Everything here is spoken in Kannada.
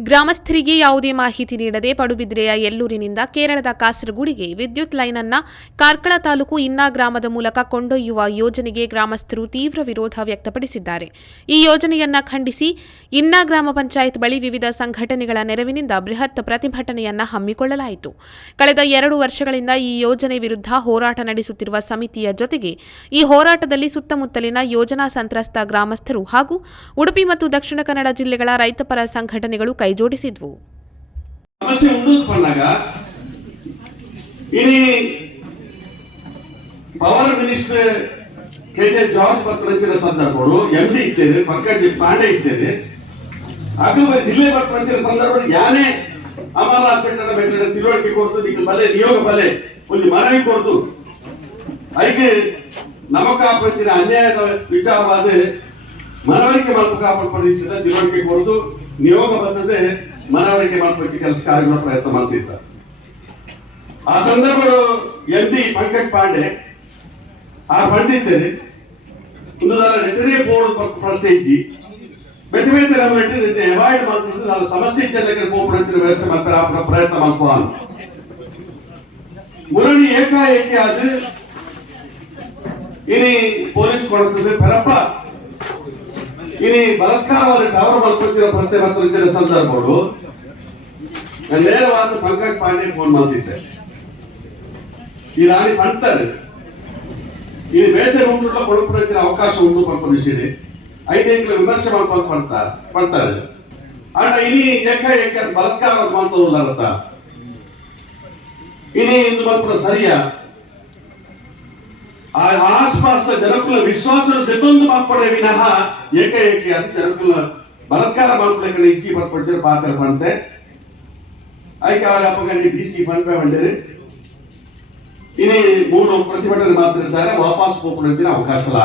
ಗ್ರಾಮಸ್ಥರಿಗೆ ಯಾವುದೇ ಮಾಹಿತಿ ನೀಡದೆ ಪಡುಬಿದ್ರೆಯ ಎಲ್ಲೂರಿನಿಂದ ಕೇರಳದ ಕಾಸರಗೂಡಿಗೆ ವಿದ್ಯುತ್ ಲೈನ್ ಅನ್ನ ಕಾರ್ಕಳ ತಾಲೂಕು ಇನ್ನಾ ಗ್ರಾಮದ ಮೂಲಕ ಕೊಂಡೊಯ್ಯುವ ಯೋಜನೆಗೆ ಗ್ರಾಮಸ್ಥರು ತೀವ್ರ ವಿರೋಧ ವ್ಯಕ್ತಪಡಿಸಿದ್ದಾರೆ. ಈ ಯೋಜನೆಯನ್ನ ಖಂಡಿಸಿ ಇನ್ನ ಗ್ರಾಮ ಪಂಚಾಯತ್ ಬಳಿ ವಿವಿಧ ಸಂಘಟನೆಗಳ ನೆರವಿನಿಂದ ಬೃಹತ್ ಪ್ರತಿಭಟನೆಯನ್ನ ಹಮ್ಮಿಕೊಳ್ಳಲಾಯಿತು. ಕಳೆದ ಎರಡು ವರ್ಷಗಳಿಂದ ಈ ಯೋಜನೆ ವಿರುದ್ಧ ಹೋರಾಟ ನಡೆಸುತ್ತಿರುವ ಸಮಿತಿಯ ಜೊತೆಗೆ ಈ ಹೋರಾಟದಲ್ಲಿ ಸುತ್ತಮುತ್ತಲಿನ ಯೋಜನಾ ಸಂತ್ರಸ್ತ ಗ್ರಾಮಸ್ಥರು ಹಾಗೂ ಉಡುಪಿ ಮತ್ತು ದಕ್ಷಿಣ ಕನ್ನಡ ಜಿಲ್ಲೆಗಳ ರೈತಪರ ಸಂಘಟನೆಗಳು ಕೈಜೋಡಿಸಿದ್ವು. Power minister K J George ಪತ್ರ ಸಂದರ್ಭಗಳು ಎಂ ಡಿ ಇದ್ದೇನೆ ಪಂಕಜ್ ಪಾಂಡೆ ಇದ್ದೇನೆ. ಅದು ಜಿಲ್ಲೆ ಬರ್ಪಂಚಿನ ಸಂದರ್ಭದಲ್ಲಿ ಯಾನೇ ಅಮರನಾಥ ಶೆಟ್ಟರ ಬೇಕಾದ್ರೆ ತಿಳುವಳಿಕೆ ಕೊಡ್ತು ನಿಖಿಲ್ ಬಲೆ, ನಿಯೋಗ ಬಲೆ, ಒಂದು ಮನವಿ ಕೊಡ್ತು ಐಕೆ ನಮಕ ಪಂಚಿನ ಅನ್ಯಾಯದ ವಿಚಾರವಾದ ಮನವರಿಕೆ ಮಾತ್ರ ಪ್ರದೇಶದ ತಿಳುವಳಿಕೆ ಕೊಡ್ತು ನಿಯೋಗ ಬಂದದೆ ಮನವರಿಕೆ ಮಾತ್ರ ಕೆಲಸ ಕಾರ್ಯಗಳ ಪ್ರಯತ್ನ ಮಾಡ್ತಿದ್ದ ಆ ಸಂದರ್ಭಗಳು ಎಂ ಪಿ ಪಂಕಜ್ ಪಾಂಡೆ, ಆ ಬಂದಿದ್ದೇನೆ ಒಂದು ರಿಟರ್ನೇ ಬೋರ್ಡ್ ಪ್ರಶ್ನೆ ಇಜ್ಜಿ ನಮ್ಮ ರಿಟರ್ನ್ ಅವಾಯ್ಡ್ ಮಾಡ್ತಿದ್ದು ನಾನು ಸಮಸ್ಯೆ ಜನಕ್ಕೆ ಹೋಗ್ಬಿಡ ವ್ಯವಸ್ಥೆ ಮಾಡ್ತಾರೆ ಆ ಪ್ರಯತ್ನ ಮಾಡ್ಕೋ ಅಂತ ಮುರಳಿ ಏಕಾಏಕಿ ಆದ್ರೆ ಇನಿ ಪೊಲೀಸ್ ಕೊಡುತ್ತದೆ ಪರಪ್ಪ ಇನಿ ಬಲಾತ್ಕಾರವಾದ ಟವರ್ ಮಾಡ್ಕೊತಿರೋ ಪ್ರಶ್ನೆ ಮಾಡ್ಕೊತಿರೋ ಸಂದರ್ಭಗಳು ನೇರವಾದ ಪಂಕಜ್ ಪಾಂಡೆ ಫೋನ್ ಮಾಡ್ತಿದ್ದೆ ಈ ರಾಣಿ ಮಾಡ್ತಾರೆ ಇಲ್ಲಿ ಬೇಟೆ ಉಂಟು ಕೊಡುಪಡಿಸಿದ ಅವಕಾಶ ಉಂಟು ಪಡ್ಕೊಂಡಿಸಿದೆ ಐದೈಕ್ಲ ವಿಮರ್ಶೆ ಮಾಡ್ಕೊಂಡು ಪಡ್ತಾರೆ ಕೊಡ್ತಾರೆ ಆಟ ಇನಿ ಏಕ ಏಕ ಬಲಾತ್ಕಾರ ಅಂತ ಇನಿ ಇಂದು ಮಾತ್ರ ಸರಿಯ? ಆ ಆಸ್ಪಾಸ್ನ ಜನಕುಲ ವಿಶ್ವಾಸ ಜೊತೊಂದು ಮಾರ್ಪಡೆ ವಿನಃ ಏಕ ಏಕೆ ಅಂತ ಜನಕುಲ ಬಲತ್ಕಾರ ಮಾಡ್ಕೊಳ್ಳೆ ಕಡೆ ಇಜ್ಜಿ ಬರ್ಕೊಡ್ತಾರೆ ಪಾತ್ರ ಬಂತೆ. ಆಯ್ಕೆ ಅವರ ಅಪ್ಪಗಂಡಿ ಡಿ ಸಿ ಬಂದ ಬಂದಿರಿ ಇನಿ ಮೂರು ಪ್ರತಿಭಟನೆ ಮಾಡ್ತಿರ್ತಾರೆ, ವಾಪಸ್ ಹೋಗ್ಬಿಡೋದಿನ ಅವಕಾಶ ಇಲ್ಲ